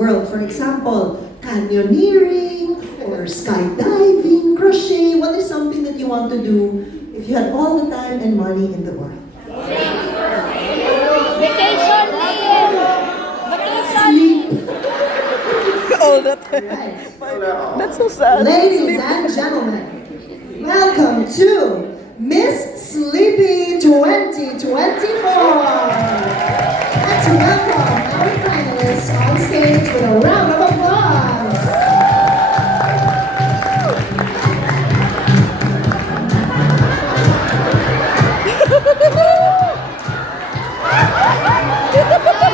world. For example, canyoneering, or skydiving, crochet. What is something that you want to do if you had all the time and money in the world? Vacation leave! Vacation Sleep. All the time. Right. That's so sad. Ladies and gentlemen, welcome to Miss Sleepy 2024. Let's welcome our finalists on stage with a round of applause.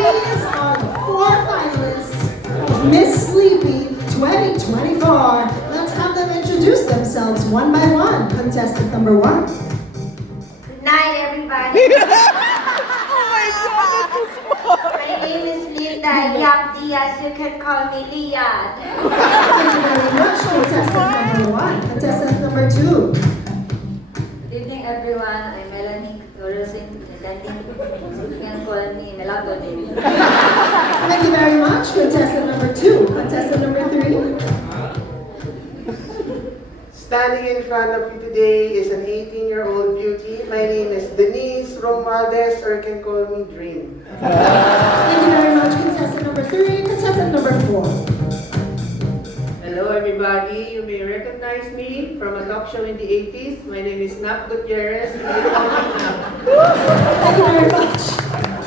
These are the 4 finalists of Miss Sleepy 2024. Let's have them introduce themselves one by one. Contestant number 1. Good night, everybody. Oh my God, that's so small. My name is Linda Yap Diaz. You can call me Liad. Thank you very much, contestant number 1. Contestant number 2. Good evening, everyone. I'm Melanie Torresing. You can call me Melatonin. Thank you very much, contestant number 2. Contestant number 3. Standing in front of you today is an 18-year-old beauty. My name is Denise Romualdez, or you can call me Dream. Thank you very much, contestant number 3. Contestant number 4. Hello everybody, you may recognize me from a talk show in the 80s. My name is Nap Gutierrez. Thank you very much,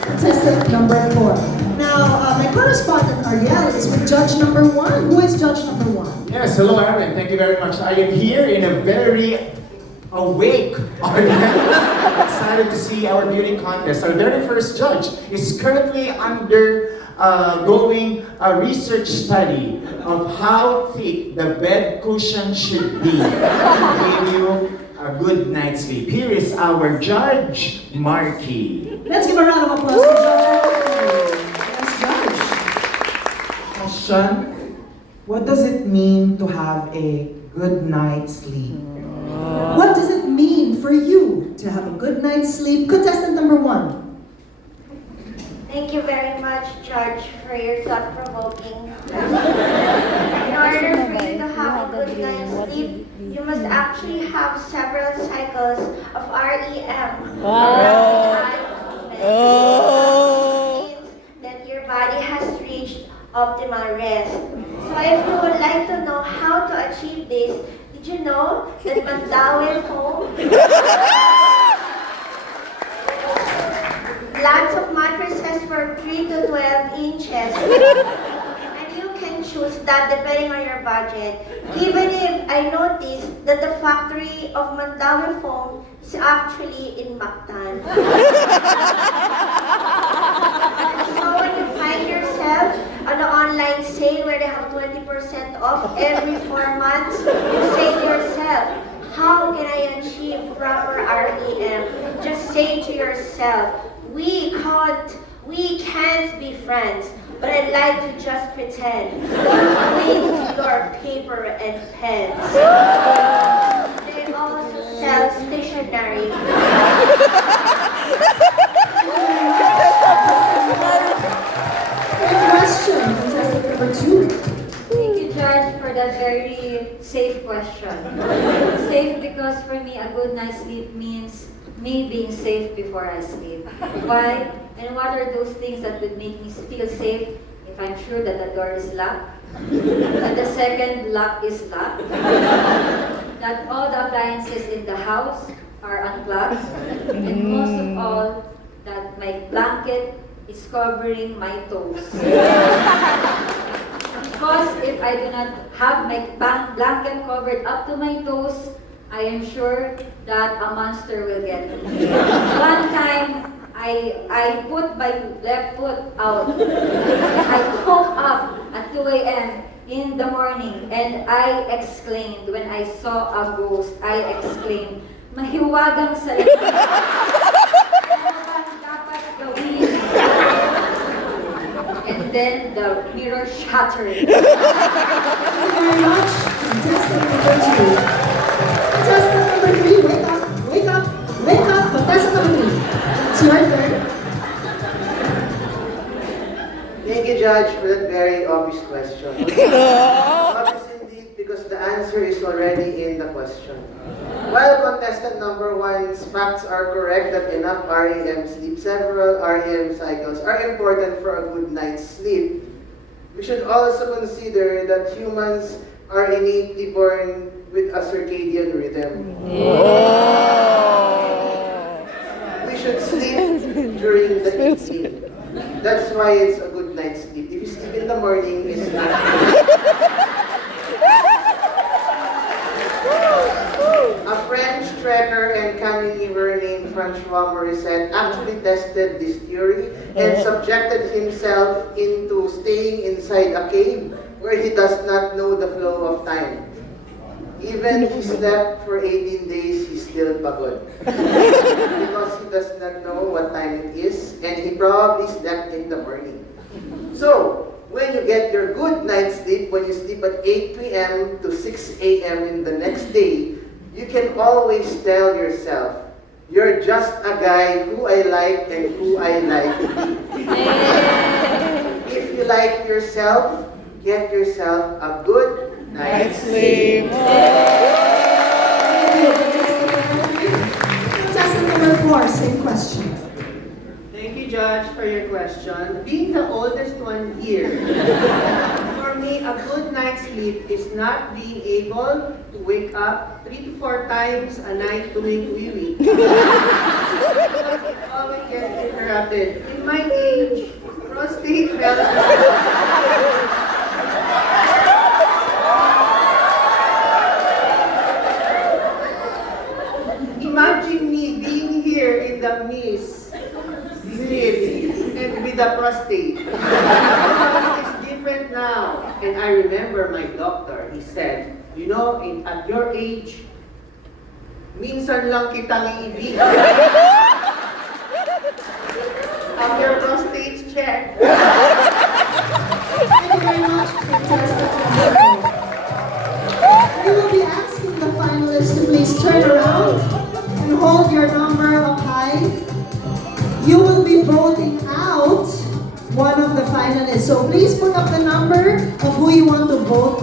contestant number 4. Now, my correspondent Ariel is with judge number 1. Who is judge number 1? Yes, hello Aaron. Thank you very much. I am here in a very awake audience. Excited to see our beauty contest. Our very first judge is currently undergoing a research study of how thick the bed cushion should be to give you a good night's sleep. Here is our judge, Marky. Let's give a round of applause for Judge Marky. Yes, Judge. Question: what does it mean to have a good night's sleep? What does it mean for you to have a good night's sleep? Contestant number 1. Thank you very much, Judge, for your thought-provoking question. In order for you to have a good night's sleep, you must actually have several cycles of REM. Wow. Oh. Means that your body has reached optimal rest. So if you would like to know how to achieve this, did you know that Mandawi foam, lots of mattresses from 3 to 12 inches, and you can choose that depending on your budget. Even if I noticed that the factory of Mandawi foam is actually in Mactan. So when you find yourself on the online sale where they have 20% off every 4 months, you say to yourself, how can I achieve proper REM? Just say to yourself, we can't be friends, but I'd like to just pretend. With your paper and pens. They also sell stationery. Good question, contestant number 2. Thank you, Judge, for that very safe question. Safe because for me, a good night's sleep means me being safe before I sleep. Why? And what are those things that would make me feel safe if I'm sure that the door is locked, that the second lock is locked, that all the appliances in the house are unplugged, and most of all, that my blanket is covering my toes. Because if I do not have my blanket covered up to my toes, I am sure that a monster will get me. One time, I put my left foot out. I woke up at 2 a.m. in the morning and I exclaimed, when I saw a ghost, I exclaimed, mahiwagang salita. Ano bang dapat gawin? And then the mirror shattered. Thank you very much. Contestant number 2. Contestant number 3, wake up, wake up, wake up. Contestant number 3. It's your turn. Thank you, Judge, for that very obvious question. Obvious indeed, because the answer is already in the question. While contestant number one's facts are correct that enough REM sleep, several REM cycles are important for a good night's sleep, we should also consider that humans are innately born with a circadian rhythm. We should sleep during the evening. That's why it's a good night's sleep. If you sleep in the morning, it's not. A French trekker and canyoneer named Francois Morissette actually tested this theory and subjected himself into staying inside a cave where he does not know the flow of time. Even he slept for 18 days, he's still pagod. Because he does not know what time it is, and he probably slept in the morning. So, when you get your good night's sleep, when you sleep at 8 p.m. to 6 a.m. in the next day, you can always tell yourself, you're just a guy who I like and who I like to be. If you like yourself, get yourself a good night's sleep. Contestant number 4, same question. Thank you, Judge, for your question. Being the oldest one here, for me, a good night's sleep is not being able to wake up 3 to 4 times a night doing wee-wee. Because it always gets interrupted. In my age, prostate health. Imagine me being here in the Miss City and with a prostate. It's different now. And I remember my doctor, he said, you know, at your age, minsan lang kitang iibigan. Have your prostates checked. Thank you very much, contestant number 4. We will be asking the finalists to please turn around and hold your number up high. You will be voting out one of the finalists. So please put up the number of who you want to vote.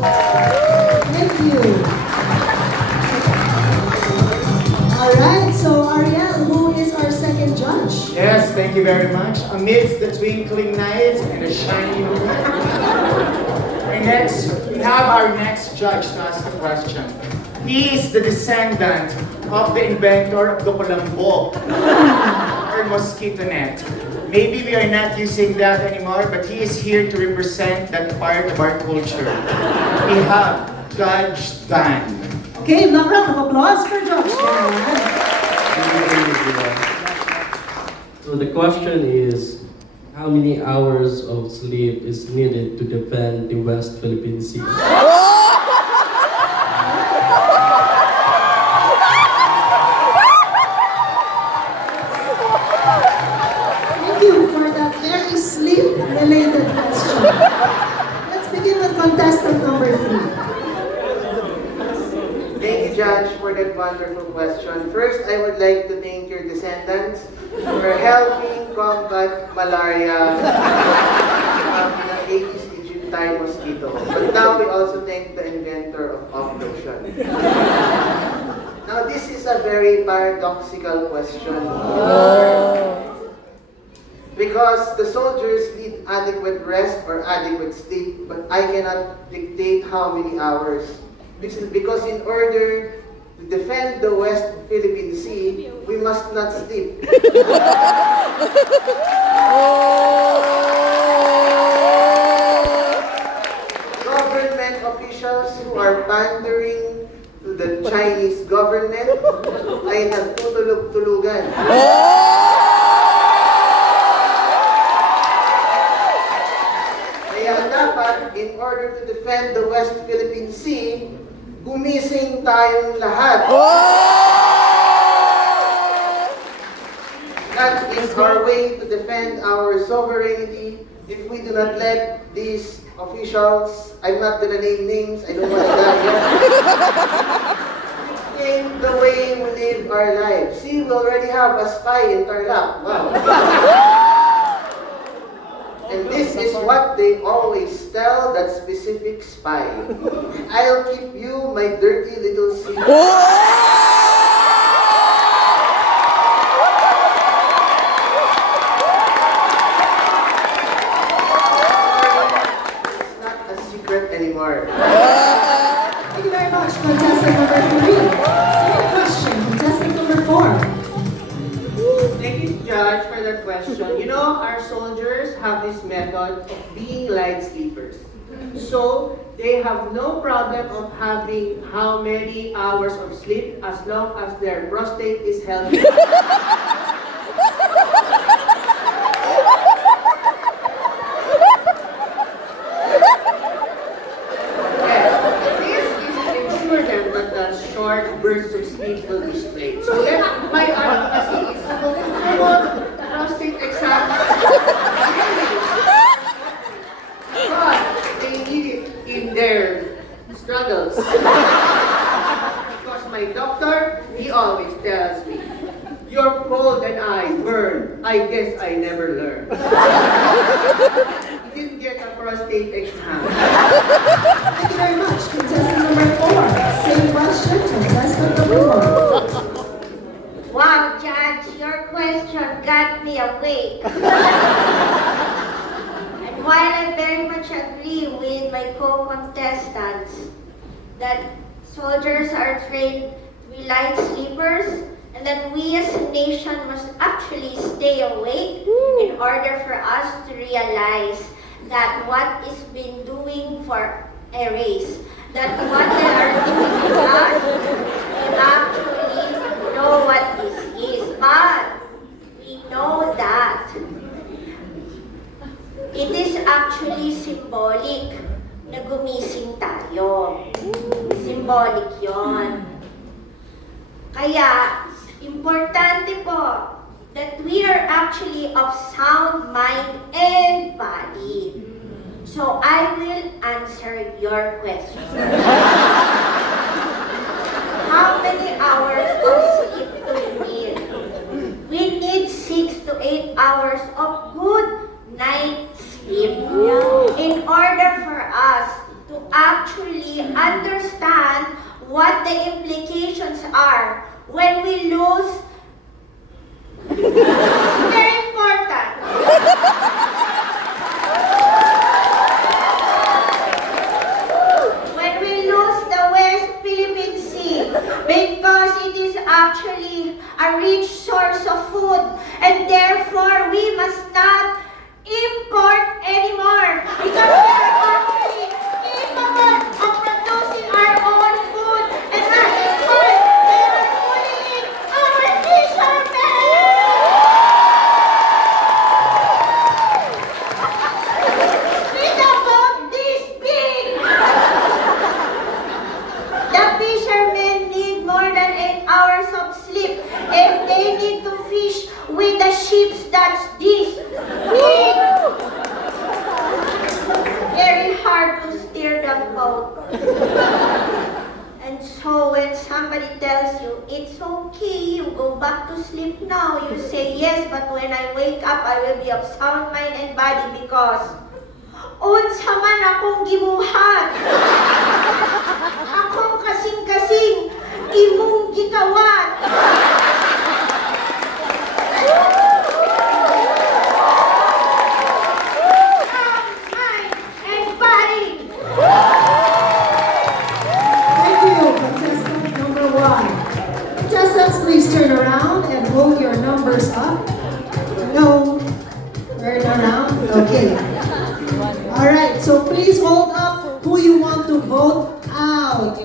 Thank you. Alright, so Ariel, who is our second judge? Yes, thank you very much. Amidst the twinkling nights and the shiny moon, we have our next judge to ask a question. He is the descendant of the inventor of the Colombo, or mosquito net. Maybe we are not using that anymore, but he is here to represent that part of our culture. We have Judge Dan. Okay, round of applause for Judge Dan. So the question is, how many hours of sleep is needed to defend the West Philippine Sea? Thank you for that very sleep-related question. Let's begin with contestant number 3. Thank you, Judge, for that wonderful question. First, I would like to thank your descendants for helping combat malaria in the 80s Egyptine mosquito. But now we also thank the inventor of off-lotion. Now, this is a very paradoxical question. Because the soldiers need adequate rest or adequate sleep, but I cannot dictate how many hours. Because in order to defend the West Philippine Sea, we must not sleep. Government officials who are pandering to the Chinese government ay nagtutulog-tulugan. Kaya dapat, in order to defend the West Philippine Sea, gumising tayong lahat. That is our way to defend our sovereignty. If we do not let these officials, I'm not gonna name names, I don't want to die yet, dictate the way we live our lives. See, we already have a spy in Tarlac. Wow. And this is what they always tell that specific spy. I'll keep you, my dirty little secret. It's not a secret anymore. Thank you very much, contestant number 3. Second question, contestant number 4. Thank you, Judge, for that question. You know, our soldiers have this method of being light sleepers. So, they have no problem of having how many hours of sleep as long as their prostate is healthy. This is to ensure them that the short bursts of sleep will be straight. So let my advocacy is to promote prostate exam. But they need it in their struggles. Because my doctor, he always tells me, you're cold and I burn. I guess I never learned. He didn't get a prostate exam. Thank you very much, contestant number 4. Same question, contestant number 1. Wow, Judge, your question got me awake. And while I very much agree with my co-contestants that soldiers are trained to be light sleepers and that we as a nation must actually stay awake in order for us to realize that what is been doing for a race, that what they are doing to us, they actually know what this is. But we know that it is actually symbolic na gumising tayo. Symbolic yon. Kaya, importante po that we are actually of sound mind and body. So, I will answer your question. How many hours of sleep do we need? We need 6 to 8 hours of good night sleep in order for us to actually understand what the implications are when we lose. It's very important. When we lose the West Philippine Sea, because it is actually a rich source of food, and therefore we must not import anymore because we are actually capable of producing our own food, and that is why they are bullying our fishermen. With a boat this big, the fishermen need more than 8 hours of sleep if they need to fish with the ships that's this big. Very hard to steer the boat. And so when somebody tells you, it's okay, you go back to sleep now, you say, yes, but when I wake up, I will be of sound mind and body because unsa man akong gibuhat. Akong kasing-kasing, imong gikawat. Thank you, contestant number 1. Contestants, please turn around and hold your numbers up. No. Turn around. Okay. All right, so please hold up who you want to vote out.